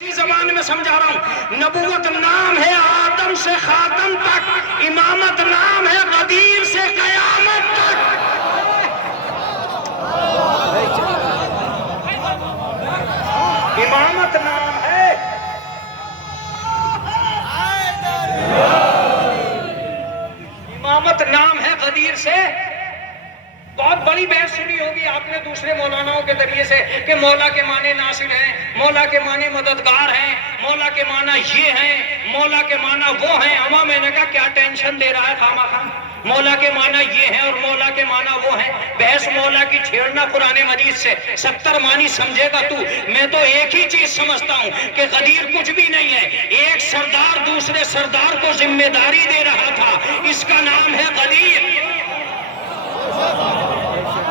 زبان میں سمجھا رہا ہوں، نبوت نام ہے آدم سے خاتم تک، امامت نام ہے غدیر سے قیامت تک۔ امامت نام ہے، امامت نام ہے غدیر سے۔ بہت بڑی بحث سنی ہوگی آپ نے دوسرے مولاناؤں کے ذریعے سے کہ مولا کے معنی ناصر ہیں، مولا کے معنی مددگار ہیں، مولا کے معنی یہ ہیں، مولا کے معنی وہ ہیں۔ اما میں نے کہا کیا ٹینشن دے رہا ہے خامخواہ؟ مولا کے معنی یہ ہیں اور مولا کے معنی وہ ہیں، بحث مولا کی چھیڑنا قرآن مجید سے۔ 70 معنی سمجھے گا تو؟ میں تو ایک ہی چیز سمجھتا ہوں کہ غدیر کچھ بھی نہیں ہے، ایک سردار دوسرے سردار کو ذمہ داری دے رہا تھا، اس کا نام ہے غدیر۔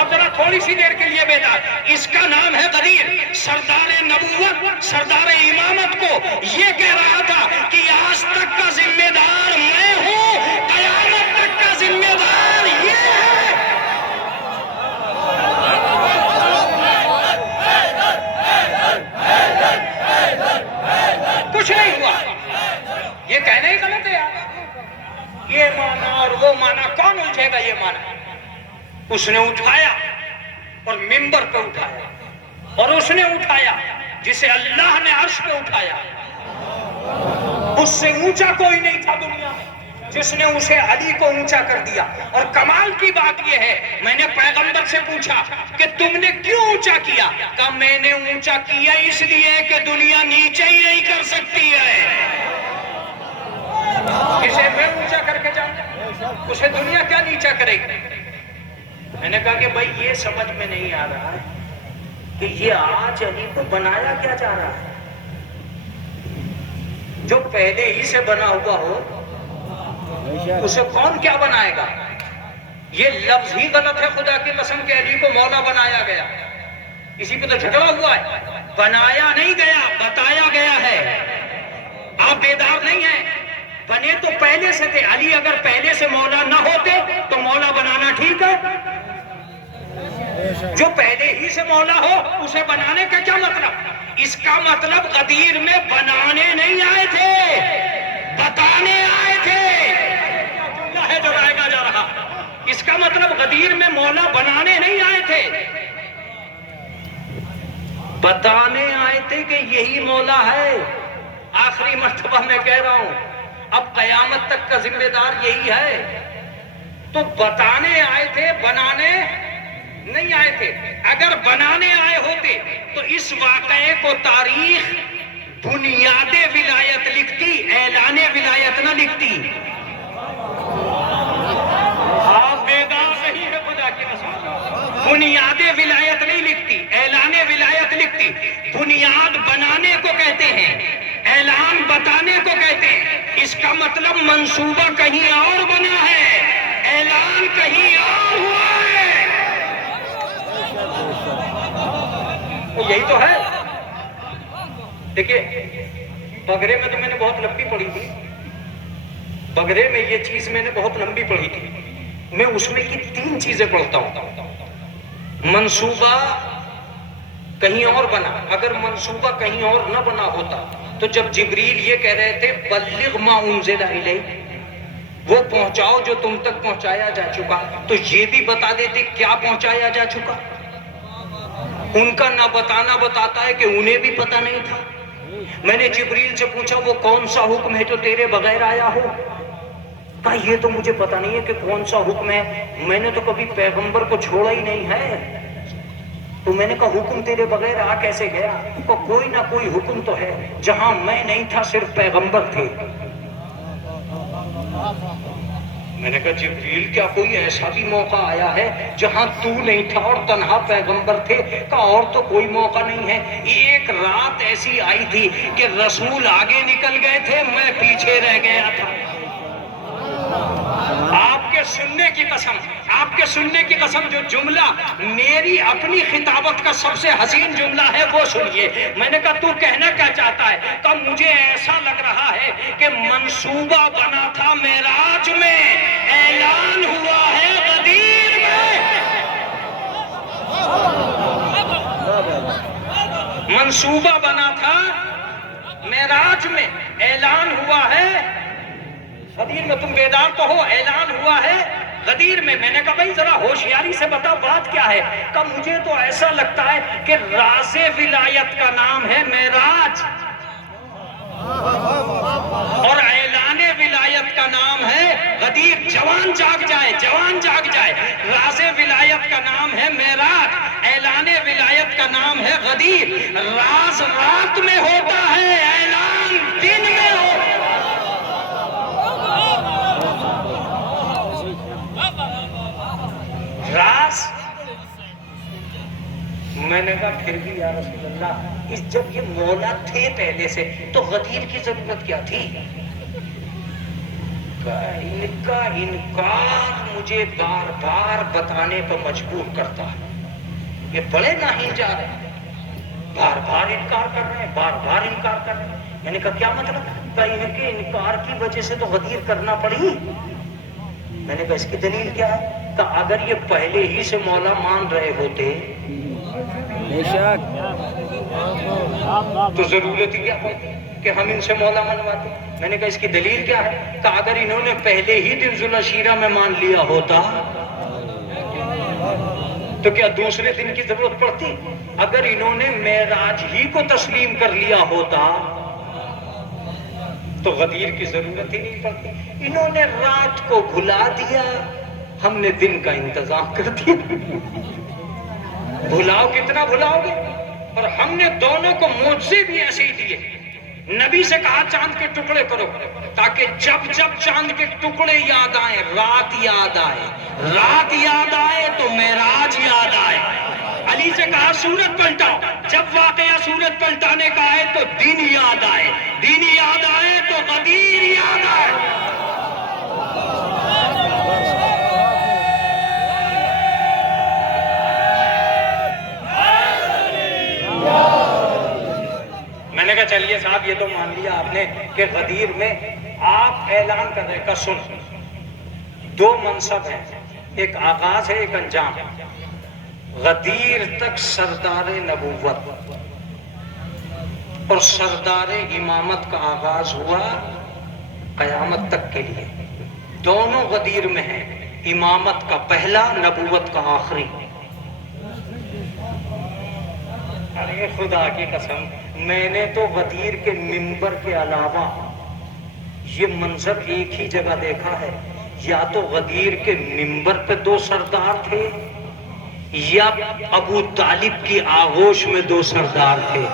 اب ذرا تھوڑی سی دیر کے لیے بیدار، اس کا نام ہے غدیر۔ سردار نبوت، سردار امامت کو یہ کہہ رہا تھا کہ آج تک کا ذمہ دار میں ہوں، قیامت تک کا ذمہ دار یہ ہے۔ کچھ نہیں ہوا، یہ کہنا ہی غلط ہے یار۔ یہ مانا اور وہ مانا، کون الجھے گا یہ مانا؟ اس نے اٹھایا اور منبر پہ اٹھایا، اور اس نے اٹھایا جسے اللہ نے عرش پہ اٹھایا۔ اس سے اونچا کوئی نہیں تھا دنیا میں، جس نے اسے علی کو اونچا کر دیا۔ اور کمال کی بات یہ ہے، میں نے پیغمبر سے پوچھا کہ تم نے کیوں اونچا کیا؟ کہا میں نے اونچا کیا اس لیے کہ دنیا نیچے ہی نہیں کر سکتی ہے۔ اسے میں اونچا کر کے جاؤں، اسے دنیا کیا نیچا کرے گی؟ میں نے کہا کہ بھائی یہ سمجھ میں نہیں آ رہا کہ یہ آج علی کو بنایا کیا جا رہا ہے؟ جو پہلے ہی سے بنا ہوا ہو اسے کون کیا بنائے گا؟ یہ لفظ ہی غلط ہے خدا کی قسم کہ علی کو مولا بنایا گیا، اسی پہ تو جھگڑا ہوا ہے۔ بنایا نہیں گیا، بتایا گیا ہے۔ آپ بیدار نہیں ہیں؟ بنے تو پہلے سے تھے، علی اگر پہلے سے مولا نہ ہوتے تو مولا بنانا ٹھیک ہے؟ جو پہلے ہی سے مولا ہو اسے بنانے کا کیا مطلب؟ اس کا مطلب غدیر میں بنانے نہیں آئے تھے، بتانے آئے تھے۔ جملہ ہے جو رائے گا جا رہا، اس کا مطلب غدیر میں مولا بنانے نہیں آئے تھے، بتانے آئے تھے کہ یہی مولا ہے۔ آخری مرتبہ میں کہہ رہا ہوں، اب قیامت تک کا ذمہ دار یہی ہے۔ تو بتانے آئے تھے، بنانے نہیں آئے تھے۔ اگر بنانے آئے ہوتے تو اس واقعے کو تاریخ بنیاد ولایت لکھتی، اعلان ولایت نہ لکھتی۔ آپ بیدار نہیں ہے خدا کی قسم، بنیاد ولایت نہیں لکھتی، اعلان ولایت لکھتی۔ بنیاد بنانے کو کہتے ہیں، اعلان بتانے کو کہتے ہیں۔ اس کا مطلب منصوبہ کہیں اور بنا ہے، اعلان کہیں اور ہوا ہے۔ یہی تو ہے۔ دیکھیے بگرے میں تو میں نے بہت لمبی پڑھی تھی، بگرے میں یہ چیز میں نے بہت لمبی پڑھی تھی۔ میں اس میں کی 3 چیزیں پڑھتا ہوں۔ منصوبہ کہیں اور بنا، اگر منصوبہ کہیں اور نہ بنا ہوتا تو جب جبریل یہ کہہ رہے تھے بلغ ما انزل الیک، وہ پہنچاؤ جو تم تک پہنچایا جا چکا، تو یہ بھی بتا دیتے کیا پہنچایا جا چکا۔ ان کا نہ بتانا بتاتا ہے کہ انہیں بھی پتہ نہیں تھا۔ میں نے جبریل سے پوچھا وہ کون سا حکم ہے جو تیرے بغیر آیا ہو؟ کہا یہ تو مجھے پتہ نہیں ہے کہ کون سا حکم ہے، میں نے تو کبھی پیغمبر کو چھوڑا ہی نہیں ہے۔ تو میں نے کہا حکم تیرے بغیر آ کیسے گیا؟ تو کوئی نہ کوئی حکم تو ہے، جہاں میں نہیں تھا صرف پیغمبر تھے۔ میں نے کہا جبریل کیا کوئی ایسا بھی موقع آیا ہے جہاں تو نہیں تھا اور تنہا پیغمبر تھے؟ کہا اور تو کوئی موقع نہیں ہے، ایک رات ایسی آئی تھی کہ رسول آگے نکل گئے تھے، میں پیچھے رہ گیا تھا۔ آپ کے سننے کی قسم، آپ کے سننے کی قسم، جو جملہ میری اپنی خطابت کا سب سے حسین جملہ ہے وہ سنیے۔ میں نے کہا تو کہنا کیا چاہتا ہے؟ کہ مجھے ایسا لگ رہا ہے کہ منصوبہ بنا تھا معراج میں، اعلان ہوا ہے غدیر میں۔ منصوبہ بنا تھا معراج میں اعلان ہوا ہے، غدیر میں تم بیدار تو ہو، اعلان ہوا ہے غدیر میں. میں نے کہا بھائی ذرا ہوشیاری سے بتا بات کیا ہے. کہ مجھے تو ایسا لگتا ہے کہ راز ولایت کا نام ہے معراج اور اعلان ولایت کا نام ہے غدیر. جوان جاگ جائے، جوان جاگ جائے. راز ولایت کا نام ہے معراج، اعلان ولایت کا نام ہے غدیر. راز رات میں ہوتا ہے، اعلان دن میں ہوتا ہے. راز. میں نے کہا پھر بھی یا رسول اللہ، جب یہ مولا تھے پہلے سے تو غدیر کی ضرورت کیا تھی؟ ان کا انکار مجھے بار بار بتانے پر مجبور کرتا ہے. یہ بڑے ناہین جا رہے ہیں، بار بار انکار کر رہے ہیں، بار بار انکار کر رہے ہیں. میں نے کہا کیا مطلب؟ ان کے انکار کی وجہ سے تو غدیر کرنا پڑی. میں نے کہا اس کی دلیل کیا ہے؟ کہ اگر یہ پہلے ہی سے مولا مان رہے ہوتے تو ضرورت ہی کیا ہوتی کہ ہم ان سے مولا منواتے. میں نے کہا اس کی دلیل کیا ہے؟ کہ اگر انہوں نے پہلے ہی دن ذوالعشیرہ میں مان لیا ہوتا تو کیا دوسرے دن کی ضرورت پڑتی؟ اگر انہوں نے معراج ہی کو تسلیم کر لیا ہوتا تو غدیر کی ضرورت ہی نہیں پڑتی. انہوں نے رات کو بھلا دیا، ہم نے دن کا انتظام کر دیا. بھلاؤ کتنا بھلاؤ گے؟ اور ہم نے دونوں کو معجزے بھی ایسے ہی دیے. نبی سے کہا چاند کے ٹکڑے کرو تاکہ جب جب چاند کے ٹکڑے یاد آئے رات یاد آئے، رات یاد آئے تو معراج یاد آئے. علی سے کہا سورج پلٹاؤ، جب واقعہ سورج پلٹانے کا آئے تو دن یاد آئے، دن یاد آئے تو غدیر یاد آئے. میں نے کہا چلیے صاحب یہ تو مان لیا آپ نے کہ غدیر میں آپ اعلان کر رہے کا سن. دو منصب ہیں، ایک آغاز ہے ایک انجام. غدیر تک سردار نبوت اور سردار امامت کا آغاز ہوا قیامت تک کے لیے. دونوں غدیر میں ہیں، امامت کا پہلا، نبوت کا آخری. ارے خدا کی قسم، میں نے تو غدیر کے منبر کے علاوہ یہ منظر ایک ہی جگہ دیکھا ہے. یا تو غدیر کے منبر پہ دو سردار تھے یا ابو طالب کی آغوش میں دو سردار تھے.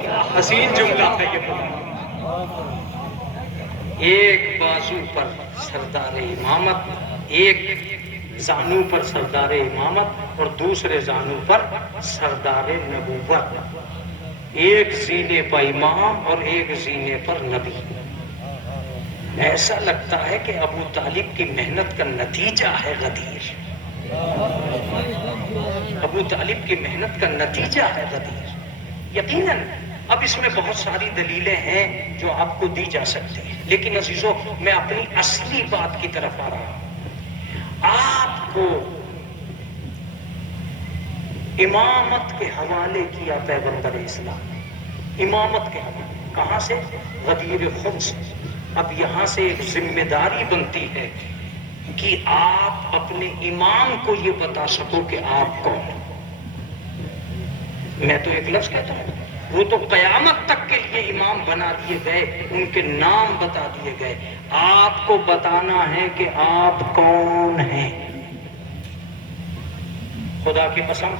کیا حسین جملہ ہے یہ. ایک بازو پر سردار امامت، ایک زانو پر سردار امامت اور دوسرے زانو پر سردار نبوت. ایک زینے پر امام اور ایک زینے پر نبی. ایسا لگتا ہے کہ ابو طالب کی محنت کا نتیجہ ہے غدیر. ابو طالب کی محنت کا نتیجہ ہے غدیر. یقیناً اب اس میں بہت ساری دلیلیں ہیں جو آپ کو دی جا سکتے ہیں، لیکن عزیزو میں اپنی اصلی بات کی طرف آ رہا ہوں. آپ کو امامت کے حوالے کیا پیغمبر اسلام، امامت کے حوالے. کہاں سے؟ غدیر خود سے. اب یہاں سے ایک ذمہ داری بنتی ہے کہ آپ اپنے امام کو یہ بتا سکو کہ آپ کون ہیں. میں تو ایک لفظ کہتا ہوں، وہ تو قیامت تک کے لیے امام بنا دیے گئے، ان کے نام بتا دیے گئے. آپ کو بتانا ہے کہ آپ کون ہیں. خدا کی قسم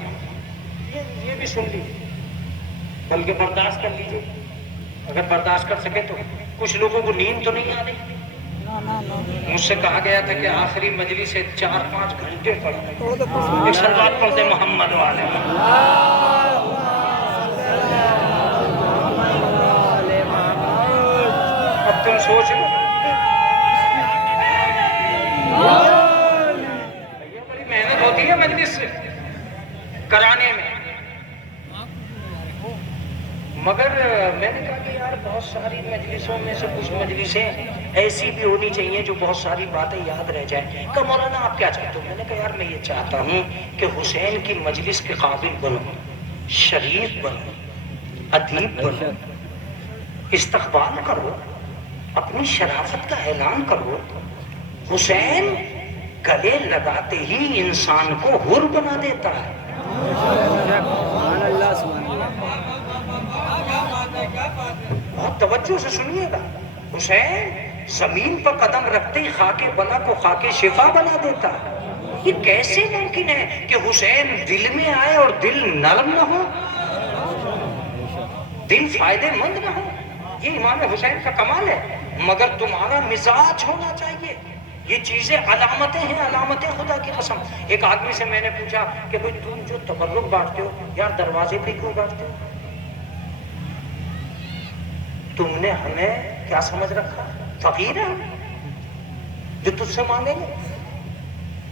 یہ بھی سن لیجیے، بلکہ برداشت کر لیجیے. اگر برداشت کر سکے تو. کچھ لوگوں کو نیند تو نہیں آ رہی. مجھ سے کہا گیا تھا کہ آخری مجلس سے 4-5 گھنٹے پڑھیں. ایک صلوات پڑھتے محمد والے. اب تم سوچ لو، یہ بڑی محنت ہوتی ہے مجلس کرانے میں. مگر میں نے کہا کہ یار بہت ساری مجلسوں میں سے کچھ مجلسیں ایسی بھی ہونی چاہیے جو بہت ساری باتیں یاد رہ جائیں. کہ مولانا آپ کیا چاہتے ہو؟ میں نے کہا یار میں یہ چاہتا ہوں کہ حسین کی مجلس کے قابل بنو، شریف بنو، ادیب بنو. استقبال کرو، اپنی شرافت کا اعلان کرو. حسین گلے لگاتے ہی انسان کو حر بنا دیتا ہے. بہت توجہ سے سنیے گا. حسین زمین پر قدم رکھتے ہی خاک بلا کو خاک شفا بنا دیتا ہے. یہ کیسے ممکن ہے کہ حسین دل میں آئے اور دل نرم نہ ہو، دل فائدے مند نہ ہو؟ یہ امام حسین کا کمال ہے. مگر تمہارا مزاج ہونا چاہیے. یہ چیزیں علامتیں ہیں، علامتیں خدا کی قسم. ایک آدمی سے میں نے پوچھا کہ بھئی تم جو تبرک بانٹتے ہو یار دروازے پہ کیوں بانٹتے ہو؟ تم نے ہمیں کیا سمجھ رکھا؟ فقیر ہے جو تجھ سے مانگیں گے؟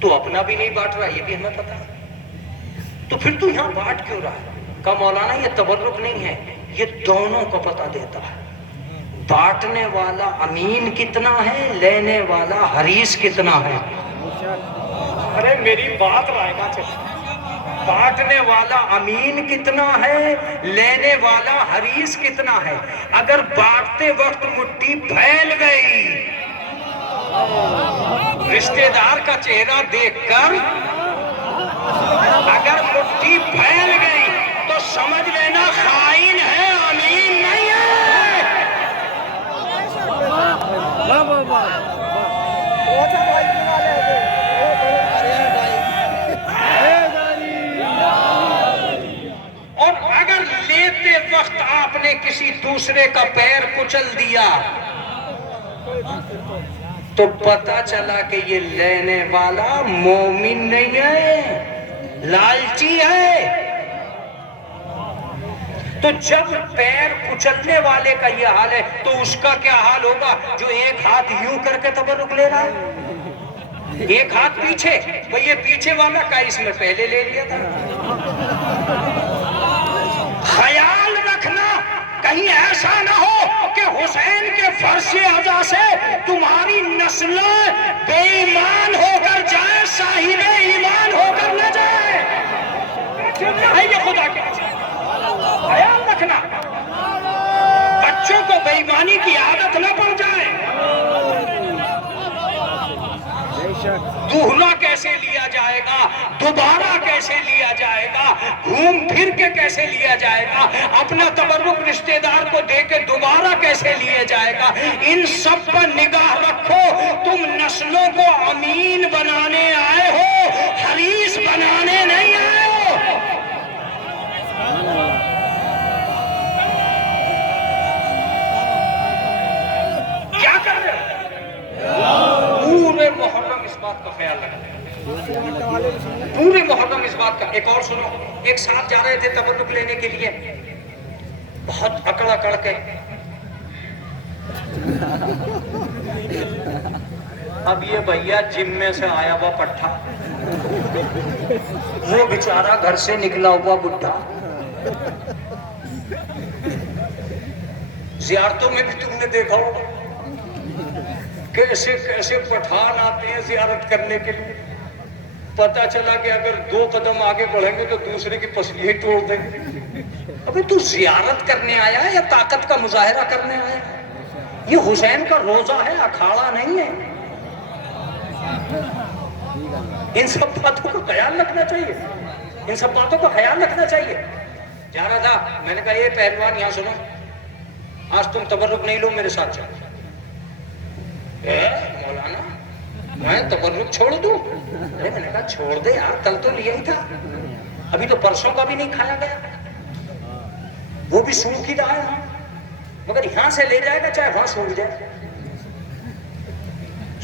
تو اپنا بھی نہیں بانٹ رہا یہ بھی ہمیں پتا ہے، تو پھر تو یہاں بانٹ کیوں رہا ہے؟ کہا مولانا یہ تبرک نہیں ہے، یہ دونوں کو پتہ دیتا ہے. بانٹنے والا امین کتنا ہے، لینے والا حریص کتنا ہے. ارے میری بات رائے گا چل. بانٹنے والا امین کتنا ہے، لینے والا حریص کتنا ہے. اگر بانٹتے وقت مٹھی پھیل گئی، رشتہ دار کا چہرہ دیکھ کر اگر مٹھی پھیل گئی تو سمجھ لینا خائن ہے، امین نہیں ہے. اور اگر لیتے وقت آپ نے کسی دوسرے کا پیر کچل دیا تو پتا چلا کہ یہ لینے والا مومن نہیں ہے، لالچی ہے. تو جب پیر کچلنے والے کا یہ حال ہے تو اس کا کیا حال ہوگا جو ایک ہاتھ یوں کر کے تبرک لے رہا ہے، ایک ہاتھ پیچھے. وہ یہ پیچھے والا کا اس میں پہلے لے لیا تھا. خیال رکھنا کہیں ایسا نہ ہو کہ حسین کے فرش اعضا سے تمہاری نسلیں بے ایمان ہو کر جائے، صاحب ایمان ہو کر نہ جائے. یہ خدا کے خیال رکھنا بچوں کو بے ایمانی کی عادت نہ پڑ جائے. دہلا کیسے لیا جائے گا، دوبارہ کیسے لیا جائے گا، گھوم پھر کے کیسے لیا جائے گا، اپنا تبرک رشتہ دار کو دے کے دوبارہ کیسے لیا جائے گا، ان سب پر نگاہ رکھو. تم نسلوں کو امین بنانے آئے ہو، حریص بنانے نہیں آئے ہو. کیا کر رہے ہو؟ پورے محرم اس بات کا خیال رکھنا، پورے محرم اس بات کا. ایک اور سنو، ایک ساتھ جا رہے تھے تبرک لینے کے لیے، بہت اکڑ اکڑ کے. اب یہ بھیا جم میں سے آیا ہوا پٹھا، وہ بیچارہ گھر سے نکلا ہوا بڈھا. زیارتوں میں بھی تم نے دیکھا ہوگا کیسے کیسے پٹھان آتے ہیں زیارت کرنے کے لیے. پتا چلا کہ اگر 2 قدم آگے بڑھیں گے تو دوسرے کی پسلیاں توڑ دیں گے. ابھی تو زیارت کرنے آیا ہے یا طاقت کا مظاہرہ کرنے آیا؟ یہ حسین کا روزہ ہے، اکھاڑا نہیں ہے. ان سب باتوں کا خیال رکھنا چاہیے، ان سب باتوں کا خیال رکھنا چاہیے. جا رہا تھا، میں نے کہا یہ پہلوان یہاں سنو، آج تم تبرک نہیں لو، میرے ساتھ چلو. مولانا میں تبرک چھوڑ دوں؟ ارے میں نے کہا چھوڑ دے یار، کل تو لیا ہی تھا، ابھی تو پرسوں کا بھی نہیں کھایا گیا، وہ بھی سوکھ ہی رہا ہے. مگر یہاں سے لے جائے گا چاہے وہاں سوکھ جائے.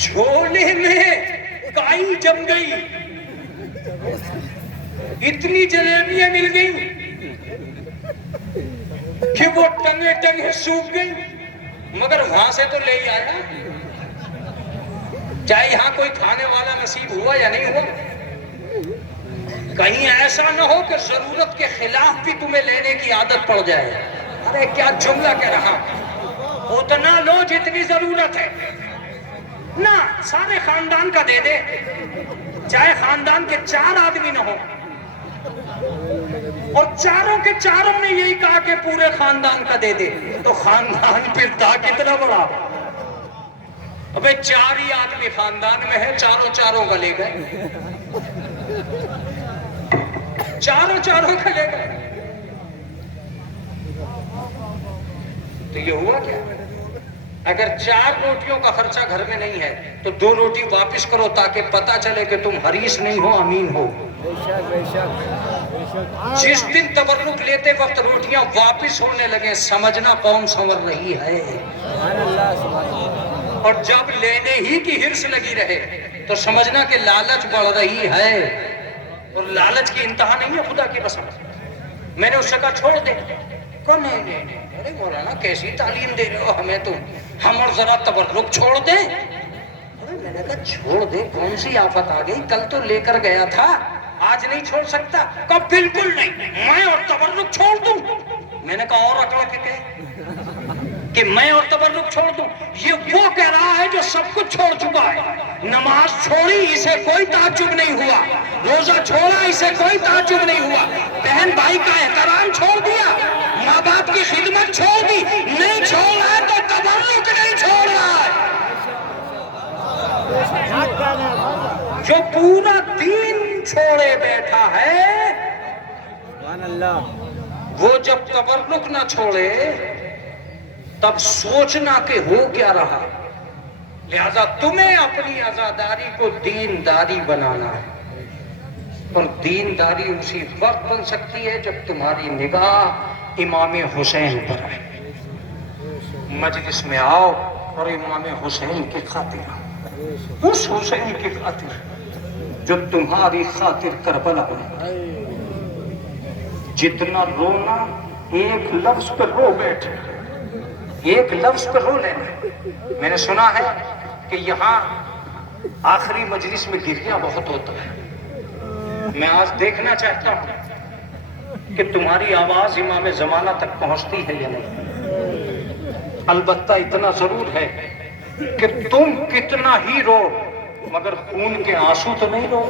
چھوڑنے میں کائی جم گئی، اتنی جلیبیاں مل گئی کہ وہ ٹنگے ٹنگے سوکھ گئی. مگر وہاں سے تو لے ہی آیا، چاہے یہاں کوئی کھانے والا نصیب ہوا یا نہیں ہوا. کہیں ایسا نہ ہو کہ ضرورت کے خلاف بھی تمہیں لینے کی عادت پڑ جائے. ارے کیا جملہ کہہ رہا، اتنا لو جتنی ضرورت ہے، نہ سارے خاندان کا دے دے، چاہے خاندان کے 4 آدمی نہ ہو. اور چاروں کے چاروں نے یہی کہا کہ پورے خاندان کا دے دے. تو خاندان پھر تھا کتنا بڑا. ابے 4 ہی آدمی خاندان میں ہے, چاروں کا لے گئے, چاروں کا لے گئے. تو یہ ہوا کیا؟ اگر 4 روٹیوں کا خرچہ گھر میں نہیں ہے تو 2 روٹی واپس کرو تاکہ پتا چلے کہ تم حریص نہیں ہو, امین ہو. جس دن تبرک لیتے وقت روٹیاں واپس ہونے لگے سمجھنا قوم سنور رہی ہے. اور جب لینے ہی کی ہرس لگی رہے تو سمجھنا کہ لالچ بڑھ رہی ہے. اور لالچ کی انتہا نہیں ہے خدا کی قسم. میں نے اس سے کہا چھوڑ دے. کو نہیں, ارے مولانا کیسی تعلیم دے رہے ہو ہمیں تم, ہم اور ذرا تبرک چھوڑ دیں. میں نے کہا چھوڑ دے, کون سی آفت آ گئی, کل تو لے کر گیا تھا, آج نہیں چھوڑ سکتا. کہا بالکل نہیں, میں اور تبرک چھوڑ دوں. میں نے کہا اور اکڑ کے کہ میں اور تبرک چھوڑ دوں. یہ وہ کہہ رہا ہے جو سب کچھ چھوڑ چکا ہے. نماز چھوڑی اسے کوئی تعجب نہیں ہوا, روزہ چھوڑا اسے کوئی تعجب نہیں ہوا, بہن بھائی کا احترام چھوڑ دیا, ماں باپ کی خدمت چھوڑ دی, نہیں چھوڑا ہے تو تبرک نہیں چھوڑ رہا ہے. جو پورا دین چھوڑے بیٹھا ہے وہ جب تبرک نہ چھوڑے تب سوچنا کہ ہو کیا رہا. لہذا تمہیں اپنی عزاداری کو دینداری بنانا ہے, اور دینداری اسی وقت بن سکتی ہے جب تمہاری نگاہ امام حسین پر ہے. مجلس میں آؤ اور امام حسین کی خاطر, اس حسین کی خاطر جو تمہاری خاطر کربلا میں جتنا رونا, ایک لفظ پر رو بیٹھے, ایک لفظ پر رو لینا. میں نے سنا ہے کہ یہاں آخری مجلس میں گریہ بہت ہوتا ہے. میں آج دیکھنا چاہتا ہوں کہ تمہاری آواز امام زمانہ تک پہنچتی ہے یا نہیں. البتہ اتنا ضرور ہے کہ تم کتنا ہی رو مگر خون کے آنسو تو نہیں رو.